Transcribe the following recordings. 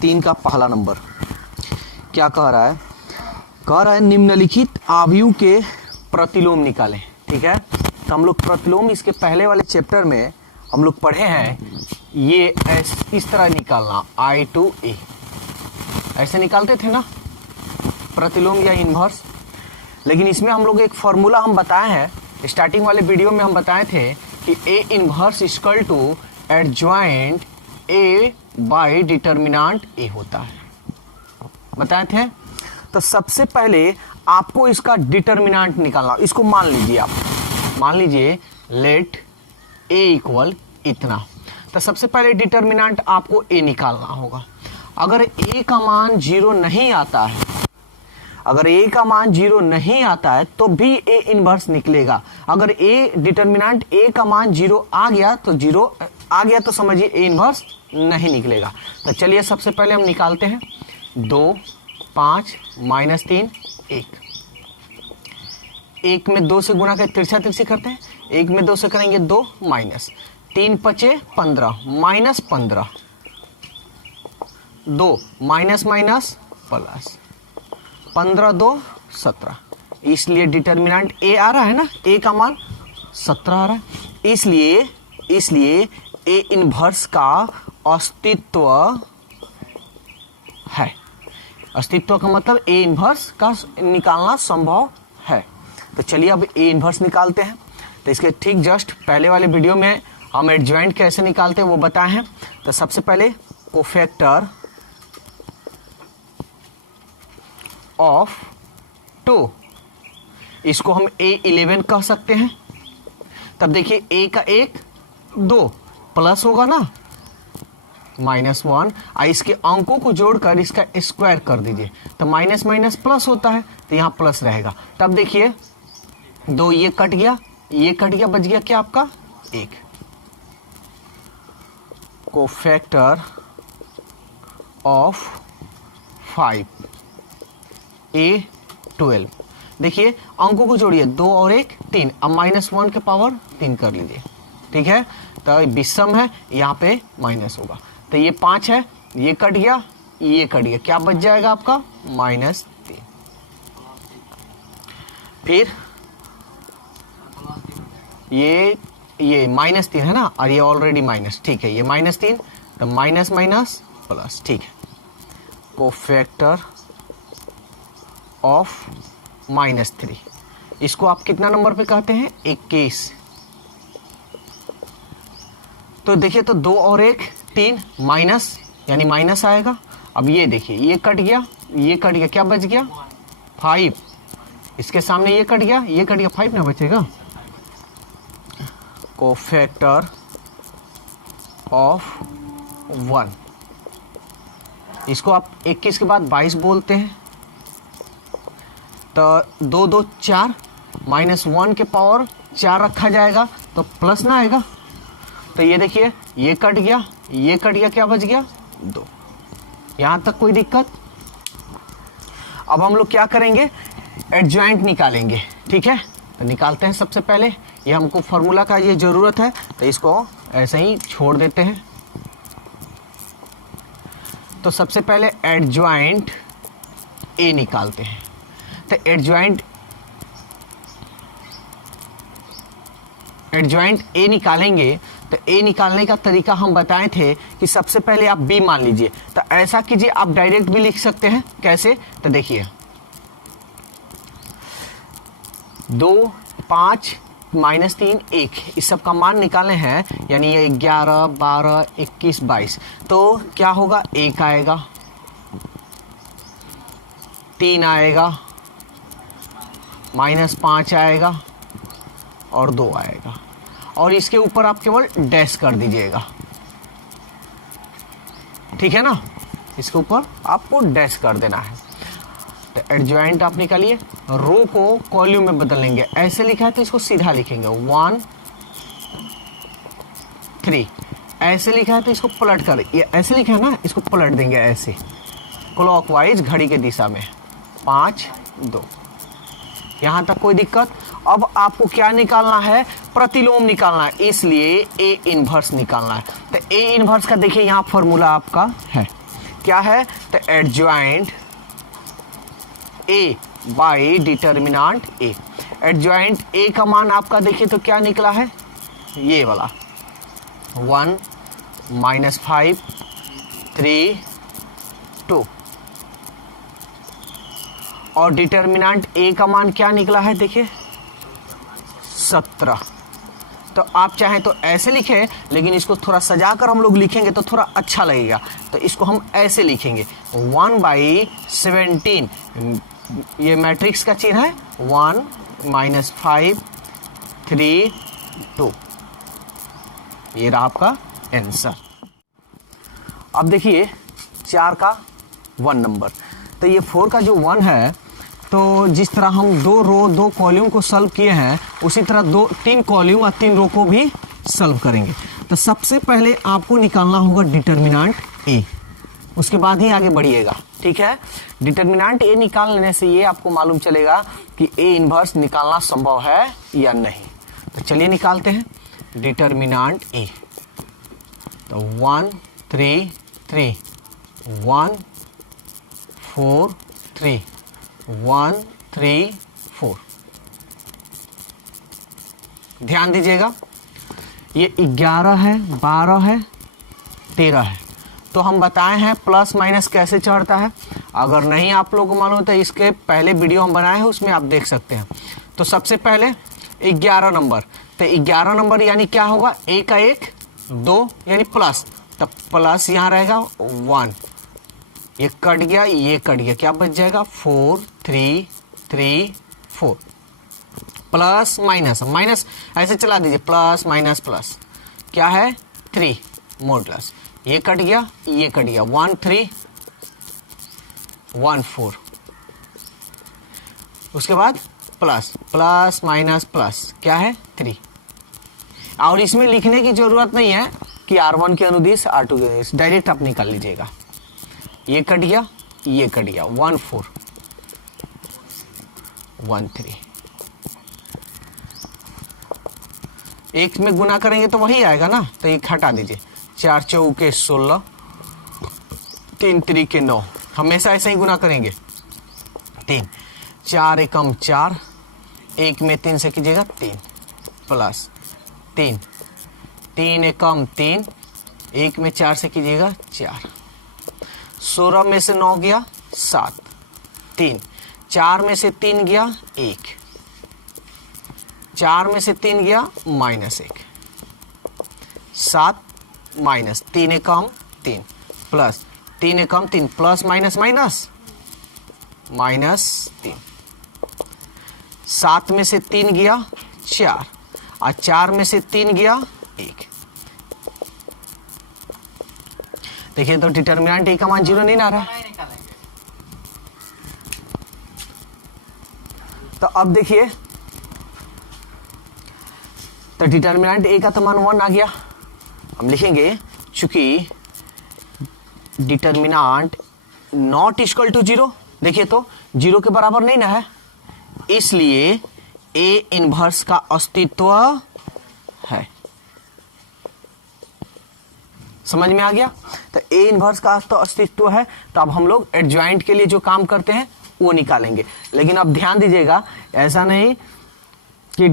3 का पहला नंबर क्या कह रहा है? कह रहा है निम्नलिखित आव्यूह के प्रतिलोम निकालें। ठीक है, तो हम लोग प्रतिलोम इसके पहले वाले चैप्टर में हम लोग पढ़े हैं, ये इस तरह निकालना I to A, ऐसे निकालते थे ना प्रतिलोम या इन्वर्स। लेकिन इसमें हम लोग एक फॉर्मूला हम बताए हैं, स्टार्टिंग वाले वीडियो में हम बताए थे कि A inverse equal to adjoint A by determinant A होता है, बताए थे। तो सबसे पहले आपको इसका डिटर्मिनेंट निकालना, इसको मान लीजिए, आप मान लीजिए लेट A इक्वल इतना। तो सबसे पहले डिटर्मिनेंट आपको A निकालना होगा। अगर A का मान 0 नहीं आता है, अगर A का मान 0 नहीं आता है तो भी A इन्वर्स निकलेगा। अगर A डिटर्मिनेंट A का मान 0 आ गया तो 0 आ गया तो समझिए A इन्वर्स नहीं निकलेगा। तो चलिए सबसे पहले हम निकालते हैं 2, 5, -3, 1 में 2 से गुणा कर तिरछा तिरछी करते हैं, 1 में 2 से करेंगे 2 माइनस 3 पचे 15 माइनस 15, 2 माइनस माइनस प्लस 15 2 17, इसलिए डिटर्मिनेंट A आ रहा है ना, A का मान 17 आ रहा है, इसलिए A इन्वर्स का अस्तित्व है। अस्तित्व का मतलब A इन्वर्स का निकालना संभव है। तो चलिए अब A इन्वर्स निकालते हैं। तो इसके ठीक जस्ट पहले वाले वीडियो में हम एडजॉइंट कैसे निकालते हैं वो बताए हैं। तो सबसे पहले कोफैक्टर ऑफ 2, इसको हम A11 कह सकते हैं। तब देखिए A का 1 2 प्लस होगा ना -1, इसके अंकों को जोड़कर इसका स्क्वायर कर दीजिए तो माइनस माइनस प्लस होता है, तो यहाँ प्लस रहेगा। तब देखिए 2 ये कट गया, ये कट गया, बच गया क्या आपका 1। कोफैक्टर ऑफ 5 A12, देखिए अंकों को जोड़िए 2 और 1 3, अब -1 के पावर 3 कर लीजिए। ठीक है, तो विषम है, यहाँ पे माइनस होगा। तो ये 5 है, ये कट गया, ये कट गया, क्या बच जाएगा आपका -3। फिर ये -3 है ना, और ये ऑलरेडी माइनस, ठीक है, ये -3 तो माइनस माइनस प्लस, ठीक है। कोफैक्टर ऑफ -3, इसको आप कितना नंबर पे कहते हैं 21। तो देखिए तो 2 और 1 3 माइनस, यानी माइनस आएगा। अब ये देखिए ये कट गया, ये कट गया, क्या बच गया 5, इसके सामने ये कट गया, ये कट गया, 5 ना बचेगा। कोफैक्टर ऑफ 1, इसको आप 21 के बाद 22 बोलते हैं। तो 2 2 4, -1 के पावर 4 रखा जाएगा तो प्लस ना आएगा। तो ये देखिए ये कट गया, ये कट गया, क्या बच गया 2। यहां तक कोई दिक्कत? अब हम लोग क्या करेंगे, एडजॉइंट निकालेंगे। ठीक है, तो निकालते हैं। सबसे पहले ये हमको फॉर्मूला का ये जरूरत है, तो इसको ऐसे ही छोड़ देते हैं। तो सबसे पहले एडजॉइंट A निकालते हैं। तो एडजॉइंट A निकालेंगे, तो A निकालने का तरीका हम बताए थे कि सबसे पहले आप B मान लीजिए। तो ऐसा कीजिए, आप डायरेक्ट भी लिख सकते हैं। कैसे? तो देखिए 2 5 -3 1, इस सब का मान निकाले हैं, यानी ये 11 12 21 22। तो क्या होगा, 1 आएगा, 3 आएगा, -5 आएगा और 2 आएगा, और इसके ऊपर आप केवल डैश कर दीजिएगा। ठीक है ना, इसके ऊपर आपको डैश कर देना है। तो एडजॉइंट आप निकालिए, रो को कॉलम में बदलेंगे। ऐसे लिखा है तो इसको सीधा लिखेंगे 1 3, ऐसे लिखा है तो इसको पलट कर, ये ऐसे लिखा है ना, इसको पलट देंगे ऐसे क्लॉकवाइज घड़ी के दिशा में 5 2। यहां तक कोई दिक्कत? अब आपको क्या निकालना है, प्रतिलोम निकालना है, इसलिए A इन्वर्स निकालना है। तो A इन्वर्स का देखिए यहाँ फॉर्मूला आपका है क्या है, तो adjoint A by determinant A. Adjoint A का मान आपका देखिए तो क्या निकला है, ये वाला 1 -5 3 2, और डिटर्मिनांट ए का मान क्या निकला है देखिए 17। तो आप चाहें तो ऐसे लिखें, लेकिन इसको थोड़ा सजाकर हम लोग लिखेंगे तो थोड़ा अच्छा लगेगा, तो इसको हम ऐसे लिखेंगे 1/17, ये मैट्रिक्स का चिन्ह है 1 -5 3 2, ये रहा आपका आंसर। अब देखिए 4 का 1 नंबर, तो ये 4 का जो 1 है, तो जिस तरह हम 2 रो 2 कॉलम को सॉल्व किए हैं, उसी तरह 3 कॉलम और 3 रो को भी सॉल्व करेंगे। तो सबसे पहले आपको निकालना होगा डिटर्मिनेंट ए, उसके बाद ही आगे बढ़िएगा, ठीक है। डिटर्मिनेंट ए निकाल लेने से ये आपको मालूम चलेगा कि ए इनवर्स निकालना संभव है या नहीं। तो चलिए निकालते हैं डिटर्मिनेंट ए। तो 1 3 3 1 4 3 1 3 4, ध्यान दीजिएगा ये 11 है, 12 है, 13 है। तो हम बताए हैं प्लस माइनस कैसे चढ़ता है, अगर नहीं आप लोगों को मालूम तो इसके पहले वीडियो हम बनाए हैं, उसमें आप देख सकते हैं। तो सबसे पहले 11 नंबर, तो 11 नंबर यानी क्या होगा, ए का 1 2 यानी प्लस, तब प्लस यहाँ रहेगा 1, ये कट गया, ये कट गया, क्या बच जाएगा 4 3 3 4, प्लस माइनस माइनस ऐसे चला दीजिए, प्लस माइनस प्लस क्या है 3 मॉडुलस, ये कट गया, ये कट गया, 1 3 1 4, उसके बाद प्लस प्लस माइनस प्लस क्या है 3। और इसमें लिखने की जरूरत नहीं है कि R1 के अनुदिश R2 के अनुदिश, डायरेक्ट आप निकाल लीजिएगा, ये कट गया, ये कट गया, 1 4 1 3, एक में गुना करेंगे तो वही आएगा ना, तो एक हटा दीजिए, 4 चौके 16 3 3 9, हमेशा ऐसे ही गुना करेंगे, 3 4 एकम 4, एक में 3 से कीजिएगा 3 प्लस 3 3 एकम 3, एक में 4 से कीजिएगा 4, 16 में से 9 गया 7, 3 4 में से 3 गया 1, 4 में से 3 गया -1, 7 माइनस 3 एकम 3 प्लस 3 एकम 3, प्लस माइनस माइनस -3, 7 में से 3 गया 4, और 4 में से 3 गया 1। देखिए तो डिटर्मिनेंट ए का मान 0 नहीं ना रहा है। तो अब देखिए, तो डिटर्मिनेंट ए का तो मान 1 आ गया, हम लिखेंगे चूंकि डिटर्मिनेंट नॉट इक्वल टू 0, देखिए तो 0 के बराबर नहीं ना है, इसलिए ए इनवर्स का अस्तित्व है। समझ में आ गया, तो ए इनवर्स का तो अस्तित्व है। तो अब हम लोग एडजॉइंट के लिए जो काम करते हैं वो निकालेंगे, लेकिन अब ध्यान दीजिएगा ऐसा नहीं कि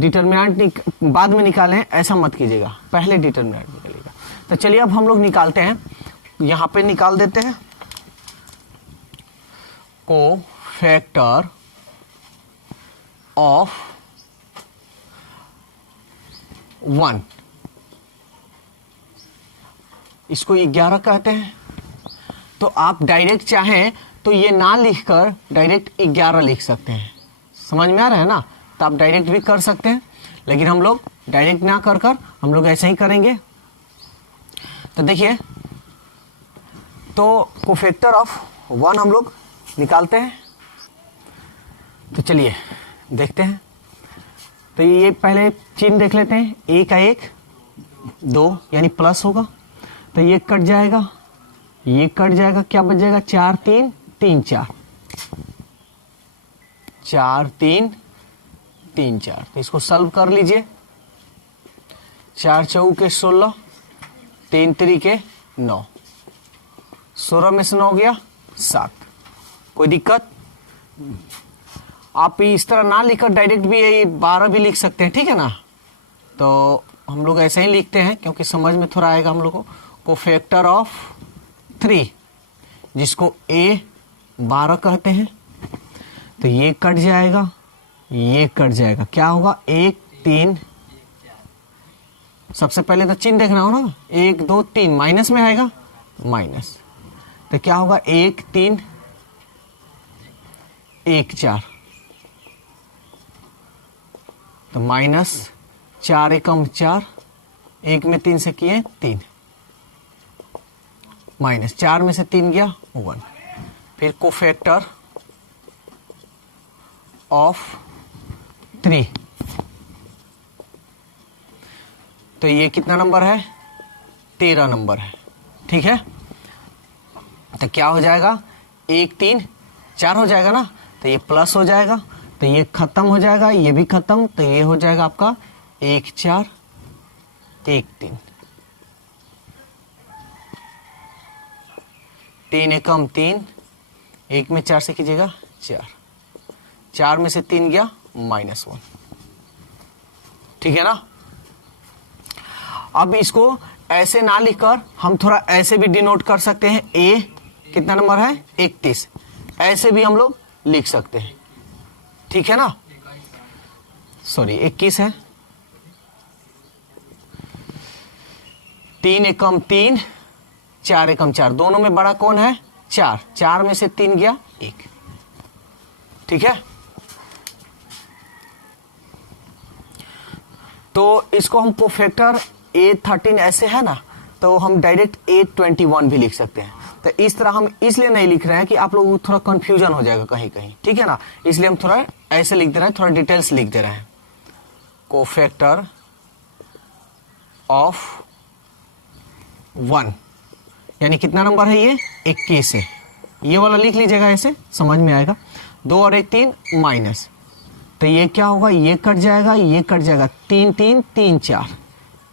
डिटर्मिनेंट बाद में निकालें, ऐसा मत कीजिएगा, पहले डिटर्मिनेंट निकालिएगा। तो चलिए अब हम लोग निकालते हैं, यहां पे निकाल देते हैं कोफैक्टर ऑफ 1, इसको 11 कहते हैं। तो आप डायरेक्ट चाहें तो ये ना लिखकर डायरेक्ट 11 लिख सकते हैं, समझ में आ रहा है ना, तो आप डायरेक्ट भी कर सकते हैं, लेकिन हम लोग डायरेक्ट ना कर हम लोग ऐसे ही करेंगे। तो देखिए, तो कोफैक्टर ऑफ 1 हम लोग निकालते हैं। तो चलिए देखते हैं, तो ये पहले चिन्ह देख लेते हैं, ए का 1 2 यानी प्लस होगा, तो ये कट जाएगा, ये कट जाएगा, क्या बच जाएगा 4 3 3 4 4 3 3 4। तो इसको सॉल्व कर लीजिए, 4 चौके 16 3 3 के 9, 16 में से 9 गया 7। कोई दिक्कत? आप इस तरह ना लिखकर डायरेक्ट भी 12 भी लिख सकते हैं, ठीक है ना। तो हम लोग ऐसे ही लिखते हैं क्योंकि समझ में थोड़ा आएगा हम लोगों को। फैक्टर ऑफ 3 जिसको a 12 कहते हैं, तो ये कट जाएगा, ये कट जाएगा, क्या होगा 1 3। सबसे पहले तो चिन्ह देखना हो ना, 1 2 3 माइनस में आएगा, माइनस, तो क्या होगा 1 3 1 4, तो माइनस 4 एकम 4, 1 में 3 से किए 3, माइनस 4 में से 3 गया 1। फिर कोफैक्टर ऑफ 3, तो ये कितना नंबर है? 13 नंबर है, ठीक है। तो क्या हो जाएगा? 1 3 4 हो जाएगा ना, तो ये प्लस हो जाएगा, तो ये खत्म हो जाएगा, ये भी खत्म, तो ये हो जाएगा आपका 1 4 1 3, 3 एकम 3, 1 में 4 से कीजिएगा 4, 4 में से 3 गया -1, ठीक है ना। अब इसको ऐसे ना लिखकर हम थोड़ा ऐसे भी डिनोट कर सकते हैं। a कितना नंबर है? 31, ऐसे भी हम लोग लिख सकते हैं, ठीक है ना। सॉरी 21 है, 3 एकम 3, 4 एकम 4, दोनों में बड़ा कौन है? 4, 4 में से 3 गया 1, ठीक है। तो इसको हम कोफैक्टर A13 ऐसे है ना, तो हम डायरेक्ट A21 भी लिख सकते हैं। तो इस तरह हम इसलिए नहीं लिख रहे हैं कि आप लोगों को थोड़ा कंफ्यूजन हो जाएगा कहीं कहीं, ठीक है ना, इसलिए हम थोड़ा ऐसे लिख दे रहे हैं, थोड़ा डिटेल्स लिख दे रहे हैं। कोफैक्टर ऑफ 1 यानी कितना नंबर है? ये 21 है, ये वाला लिख लीजिएगा, ऐसे समझ में आएगा। 2 और 1 3 माइनस, तो ये क्या होगा? ये कट जाएगा, ये कट जाएगा, 3 3 3 4,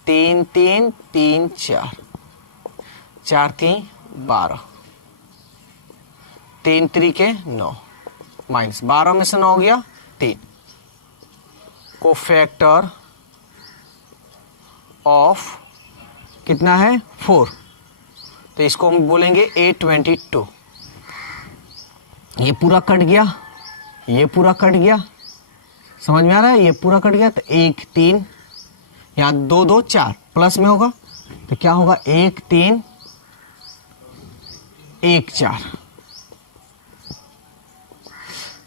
3 3 3 4, 4 3 12, 3 3 के 9, माइनस 12 में से 9 गया 3। कोफैक्टर ऑफ कितना है? 4, तो इसको हम बोलेंगे A22। ये पूरा कट गया, ये पूरा कट गया, समझ में आ रहा है? ये पूरा कट गया, तो 1 3, यहाँ 2 2 4 प्लस में होगा, तो क्या होगा? 1 3 1 4,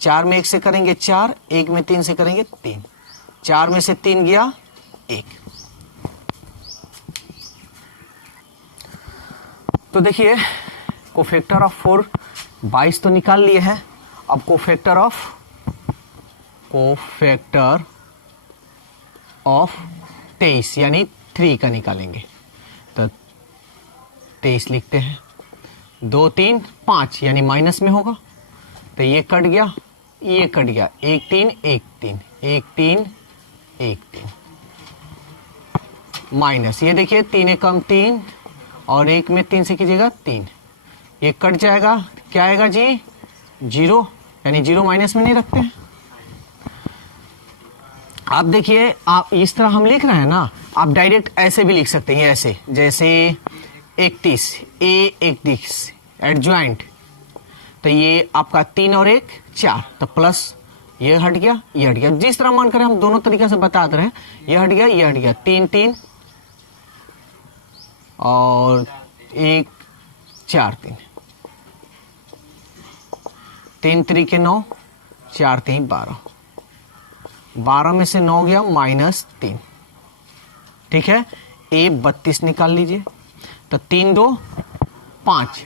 4 में 1 से करेंगे 4, 1 में 3 से करेंगे 3, 4 में से 3 गया 1। तो देखिए कोफैक्टर ऑफ 4 22 तो निकाल लिए हैं। अब कोफैक्टर ऑफ 23 यानी 3 का निकालेंगे, तो 23 लिखते हैं। 2 3 5 यानी माइनस में होगा, तो ये कट गया, ये कट गया, 1 3 1 3 1 3 1 3, माइनस ये देखिए 3 एकम 3 और 1 में 3 से कीजिएगा 3, ये कट जाएगा, क्या आएगा जी? 0, यानी 0 माइनस में नहीं रखते हैं। आप देखिए, आप इस तरह हम लिख रहे हैं ना, आप डायरेक्ट ऐसे भी लिख सकते हैं, ऐसे जैसे 31 A31 एडजॉइंट, तो ये आपका 3 और 1 4, तो प्लस ये हट गया, ये हट गया, जिस तरह मान करें हम दोनों तरीके से बता रहे हैं। ये हट गया, ये हट गया, 3 3 और 1 4 3, 3 3 के 9, 4 3 12, 12 में से 9 गया -3, ठीक है। A32 निकाल लीजिए, तो 3 2 5,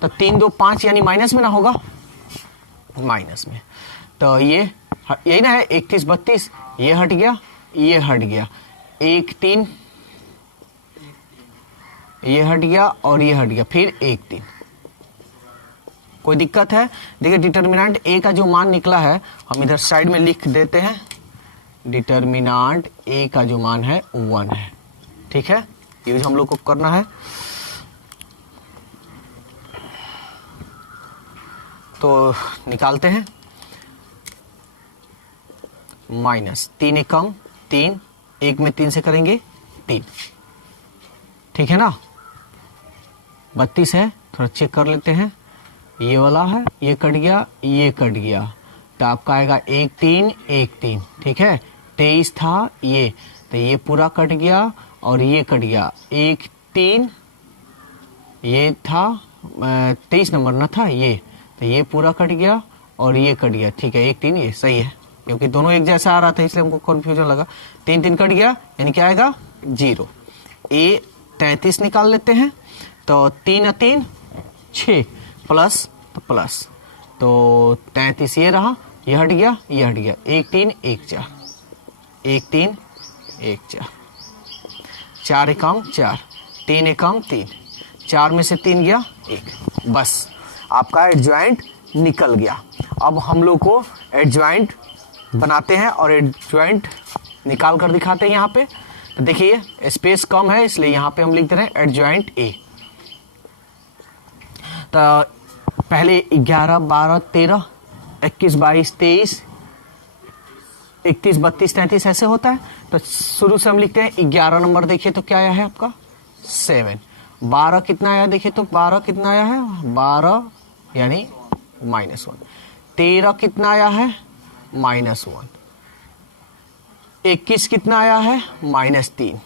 तो 3 2 5 यानी माइनस में ना होगा, माइनस में, तो ये यही ना है 31 32, ये हट गया, ये हट गया, 1 3 ये हट गया और ये हट गया, फिर 1 3। कोई दिक्कत है? देखिए डिटर्मिनेंट A का जो मान निकला है हम इधर साइड में लिख देते हैं। डिटर्मिनेंट A का जो मान है 1 है, ठीक है, यूज हम लोग को करना है। तो निकालते हैं। माइनस 3 एकम 3, 1 में 3 से करेंगे 3, ठीक है ना। 32 है, थोड़ा चेक कर लेते हैं। ये वाला है, ये कट गया, ये कट गया, तो आपका आएगा 1 3 1 3, ठीक है। 23 था ये, तो ये पूरा कट गया और ये कट गया 1 3, ये था 23 नंबर ना था ये, तो ये पूरा कट गया और ये कट गया, ठीक है। 1 3 ये सही है, क्योंकि दोनों एक जैसा आ रहा था इसलिए हमको कंफ्यूजन लगा। 3 3 कट गया, यानी क्या आएगा 0। ए 33 निकाल लेते हैं, तो 3 और 3 6 प्लस तो प्लस, तो 33 ये रहा, ये हट गया, ये हट गया। 1 3 1 4, 1 3 1 4, 4 एकम 4, 3 एकम 3, 4 में से 3 गया 1, बस आपका एडजॉइंट निकल गया। अब हम लोग को एडजॉइंट बनाते हैं और एडजॉइंट निकाल कर दिखाते हैं यहाँ पे। तो देखिए स्पेस कम है इसलिए यहाँ पे हम लिख दे रहे हैं एडजॉइंट ए। तो पहले 11 12 13 21 22 23 31 32 33 ऐसे होता है। तो शुरू से हम लिखते हैं 11 नंबर, देखिए तो क्या आया है आपका 7। 12 कितना आया, देखिए तो 12 कितना आया है 12 यानी -1। 13 कितना आया है -1। 21 कितना आया है -3।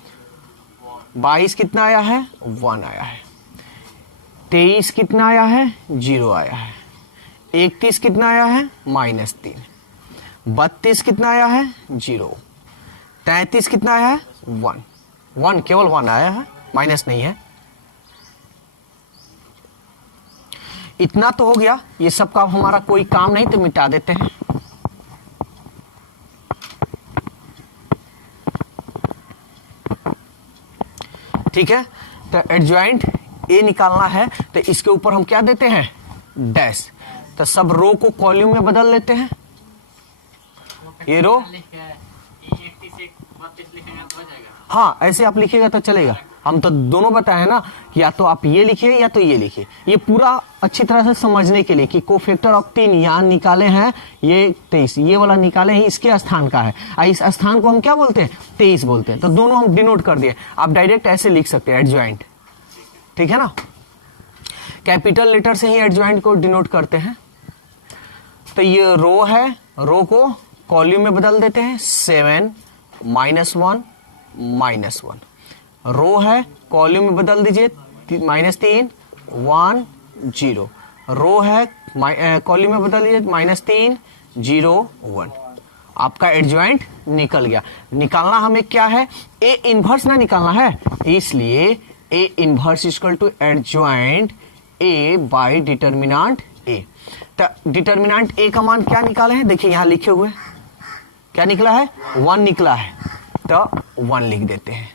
22 कितना आया है 1 आया है। 23 कितना आया है 0 आया है। 31 कितना आया है -3। 32 कितना आया है 0। 33 कितना आया है 1। 1 केवल 1 आया है, माइनस नहीं है। इतना तो हो गया, ये सब का हमारा कोई काम नहीं, तो मिटा देते हैं। ठीक है, तो एडजॉइंट ए निकालना है, तो इसके ऊपर हम क्या देते हैं डैश। तो सब रो को कॉलम में बदल लेते हैं। ये रो, हाँ ऐसे आप लिखिएगा तो चलेगा। हम तो दोनों बताए ना, या तो आप ये लिखिए या तो ये लिखिए। ये पूरा अच्छी तरह से समझने के लिए कि कोफैक्टर ऑफ 3 यहाँ निकाले हैं, ये 23 ये वाला निकाले हैं, इसके स्थान का है। इस स्थान को हम क्या बोलते हैं 23 बोलते हैं। तो दोनों हम डिनोट कर दिए। आप डायरेक्ट ऐसे लिख सकते हैं एडजॉइंट, ठीक है ना। कैपिटल लेटर से ही एडजॉइंट को डिनोट करते हैं। तो ये रो है, रो को कॉलम में बदल देते हैं 7 -1 -1। रो है, कॉलम में बदल दीजिए -3 1 0। रो है, कॉलम में बदल दीजिए -3 0 1। आपका एडजॉइंट निकल गया। निकालना हमें क्या है, ए इनवर्स ना निकालना है, इसलिए A inverse equal to adjoint A by determinant A. तो डिटर्मिनेंट ए का मान क्या निकाले हैं, देखिए यहां लिखे हुए क्या निकला है 1 निकला है, तो 1 लिख देते हैं,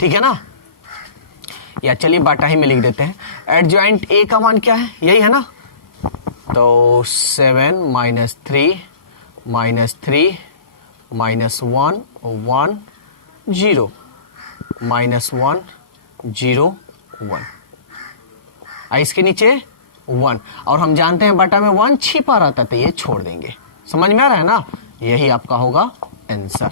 ठीक है ना। या चलिए बाटा ही में लिख देते हैं। एडजॉइंट ए का मान क्या है, यही है ना। तो 7 -3 -3 -1 1 0 -1 0 1। इसके नीचे 1, और हम जानते हैं बटा में 1 छिपा रहता है, तो ये छोड़ देंगे। समझ में आ रहा है ना, यही आपका होगा आंसर।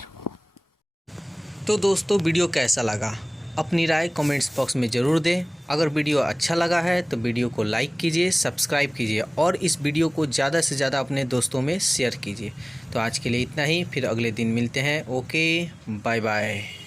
तो दोस्तों वीडियो कैसा लगा अपनी राय कमेंट्स बॉक्स में ज़रूर दें। अगर वीडियो अच्छा लगा है तो वीडियो को लाइक कीजिए, सब्सक्राइब कीजिए और इस वीडियो को ज़्यादा से ज़्यादा अपने दोस्तों में शेयर कीजिए। तो आज के लिए इतना ही, फिर अगले दिन मिलते हैं। Okay, bye bye.